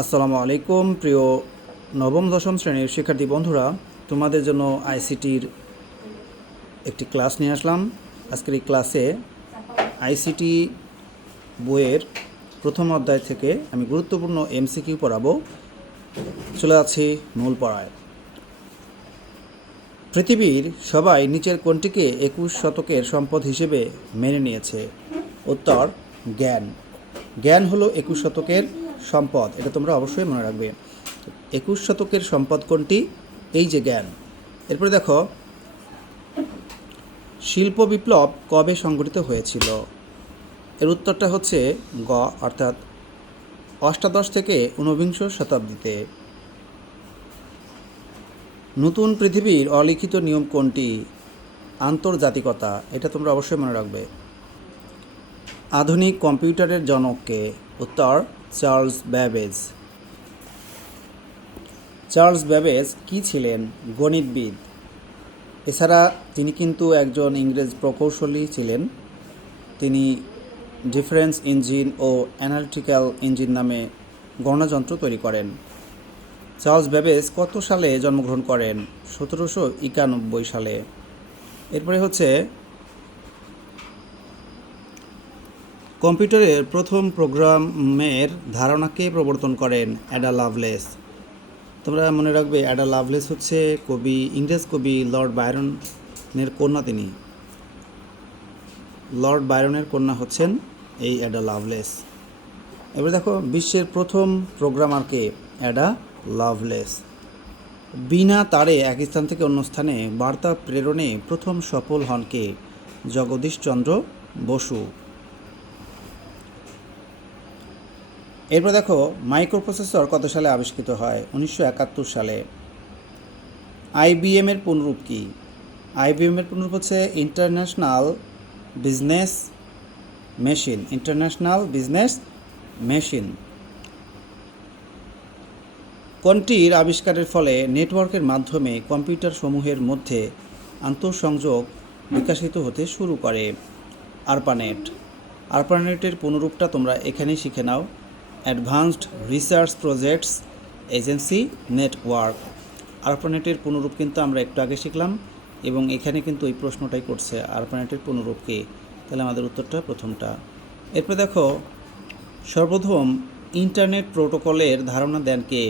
আসসালামু আলাইকুম প্রিয় নবম দশম শ্রেণীর শিক্ষার্থী বন্ধুরা, তোমাদের জন্য আইসিটির একটি ক্লাস নিয়ে আসলাম। আজকের এই ক্লাসে আইসিটি বইয়ের প্রথম অধ্যায় থেকে আমি গুরুত্বপূর্ণ এমসিকিউ পড়াবো। চলে যাচ্ছি মূল পড়ায়। পৃথিবীর সবাই নিচের কোনটিকে 21 শতকের সম্পদ হিসেবে মেনে নিয়েছে? উত্তর জ্ঞান। জ্ঞান হলো 21 শতকের সম্পদ, এটা তোমরা অবশ্যই মনে রাখবে। 21 শতকের সম্পদ কোনটি? এই যে জ্ঞান। এরপরে দেখো, শিল্প বিপ্লব কবে সংঘটিত হয়েছিল? এর উত্তরটা হচ্ছে গ, অর্থাৎ অষ্টাদশ থেকে ঊনবিংশ শতাব্দীতে। নতুন পৃথিবীর অলিখিত নিয়ম কোনটি? আন্তর্জাতিকতা, এটা তোমরা অবশ্যই মনে রাখবে। আধুনিক কম্পিউটারের জনককে? উত্তর চার্লস ব্যাবেজ। চার্লস ব্যাবেজ কি ছিলেন? গণিতবিদ। এছাড়া তিনি কিন্তু একজন ইংরেজ প্রকৌশলী ছিলেন। তিনি ডিফারেন্স ইঞ্জিন ও অ্যানালিটিক্যাল ইঞ্জিন নামে গণনাযন্ত্র তৈরি করেন। চার্লস ব্যাবেজ কত সালে জন্মগ্রহণ করেন? 1791 সালে। এরপরে হচ্ছে, কম্পিউটারের প্রথম প্রোগ্রামের ধারণাকে প্রবর্তন করেন? Ada Lovelace. তোমরা মনে রাখবে, অ্যাডা লাভলেস হচ্ছে ইংরেজ কবি লর্ড বায়রনের কন্যা। তিনি লর্ড বায়রনের কন্যা হচ্ছেন এই অ্যাডা লাভলেস। এবার দেখো, বিশ্বের প্রথম প্রোগ্রামারকে? Ada Lovelace. বিনা তারে এক স্থান থেকে অন্য স্থানে বার্তা প্রেরণে প্রথম সফল হন কে? জগদীশচন্দ্র বসু। এরপর দেখো, মাইক্রোপ্রসেসর কত সালে আবিষ্কৃত হয়? 1971 সালে। আইবিএম এর পুনরূপ কি? আইবিএম এর পুনরূপ হচ্ছে international business machine. International business machine. কোনটির আবিষ্কারের ফলে নেটওয়ার্কের মাধ্যমে কম্পিউটার সমূহের মধ্যে আন্তঃসংযোগ বিকশিত হতে শুরু করে? আরপানেট। আরপানেটের পুনরূপটা তোমরা এখানেই শিখে নাও, advanced research projects agency network. আরপানেটের পুনরূপ কিন্তু আমরা একটু আগে শিখলাম, এবং এখানে কিন্তু এই প্রশ্নটাই করছে, আরপানেটের পুনরূপ কি? তাহলে আমাদের উত্তরটা প্রথমটা। এরপর দেখো, সর্বপ্রথম ইন্টারনেট প্রোটোকলের ধারণা দেন কে?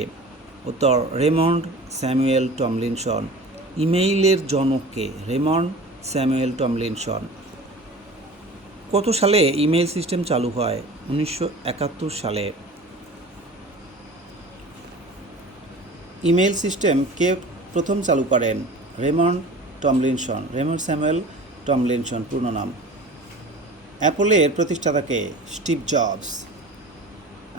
উত্তর রেমন্ড স্যামুয়েল টমলিনসন। ইমেইলের জনক কে? Raymond Samuel Tomlinson. কত সালে ইমেইল সিস্টেম চালু হয়? 1971 সালে। ইমেইল সিস্টেম কে প্রথম চালু করেন? Raymond Tomlinson. Raymond Samuel Tomlinson পূর্ণ নাম। অ্যাপলের প্রতিষ্ঠাতাকে? Steve Jobs.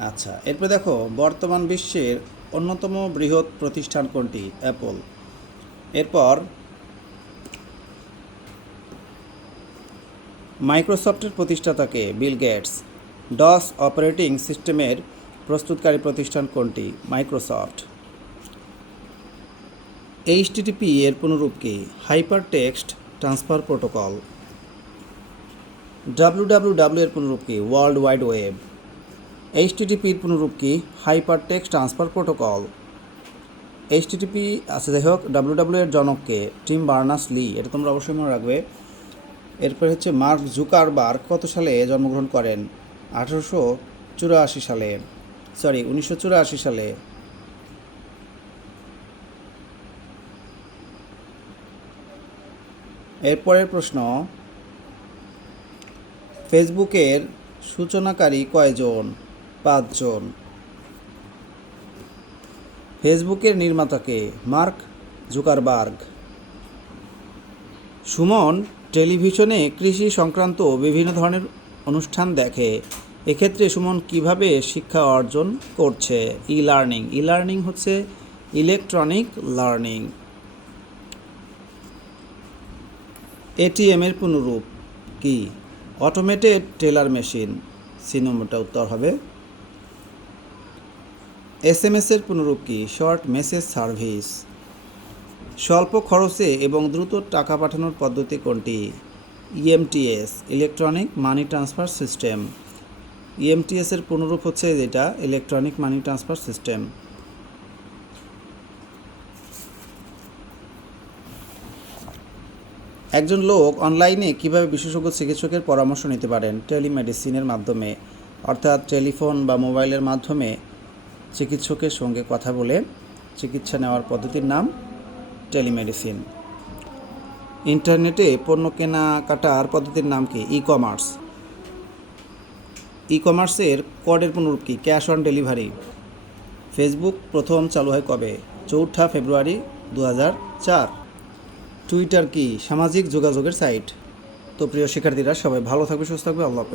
আচ্ছা, এরপর দেখো, বর্তমান বিশ্বের অন্যতম বৃহৎ প্রতিষ্ঠান কোনটি? অ্যাপল। এরপর মাইক্রোসফটের প্রতিষ্ঠাতাকে? Bill Gates. ডস অপারেটিং সিস্টেমের প্রস্তুতকারী প্রতিষ্ঠান কোনটি? মাইক্রোসফট। এইচটিটিপি এর পুনরূপ কি? Hyper text transfer protocol. WWW এর পুনরূপ কি? World wide web. এইচটিটিপির পুনরূপ কি? Hyper text transfer protocol. HTTP আছে, যাই হোক। ডাব্লিউডাব্লিউ এর জনককে? Team Berners-Lee. এটা তোমরা অবশ্যই মনে রাখবে। এরপর হচ্ছে, মার্ক জুকারবার্গ কত সালে জন্মগ্রহণ করেন? 1984 সালে। এরপরের প্রশ্ন, ফেসবুকের সূচনাকারী কয়জন? 5 জন। ফেসবুকের নির্মাতাকে? Mark Zuckerberg. সুমন টেলিভিশনে কৃষি সংক্রান্ত বিভিন্ন ধরনের অনুষ্ঠান দেখে। এক্ষেত্রে সুমন কিভাবে শিক্ষা অর্জন করছে? E learning. ই লার্নিং হচ্ছে ইলেকট্রনিক লার্নিং। এটিএম এর পুনরূপ কি? Automated teller machine. সি নম্বরটা উত্তর হবে। এসএমএস এর পুনরূপ কি? Short message service. স্বল্প খরচে এবং দ্রুত টাকা পাঠানোর পদ্ধতি কোনটি? EMTS, electronic money transfer system. EMTS এর পুনরূপ হচ্ছে যেটা ইলেকট্রনিক মানি ট্রান্সফার সিস্টেম। একজন লোক অনলাইনে কিভাবে বিশেষজ্ঞ চিকিৎসকের পরামর্শ নিতে পারেন? টেলিমেডিসিনের মাধ্যমে, অর্থাৎ টেলিফোন বা মোবাইলের মাধ্যমে চিকিৎসকের সঙ্গে কথা বলে চিকিৎসা নেওয়ার পদ্ধতির নাম টেলিমেডিসিন। ইন্টারনেটে পণ্য কেনাকাটার পদ্ধতির নাম কি? E commerce. ই কমার্সের কোডের পুনরূপ কি? Cash on delivery. ফেসবুক প্রথম চালু হয় কবে? 4 ফেব্রুয়ারি 2004। টুইটার কি? সামাজিক যোগাযোগের সাইট। তো প্রিয় শিক্ষার্থীরা, সবাই ভালো থাকবে, সুস্থ থাকবে। আল্লাহ হাফেজ।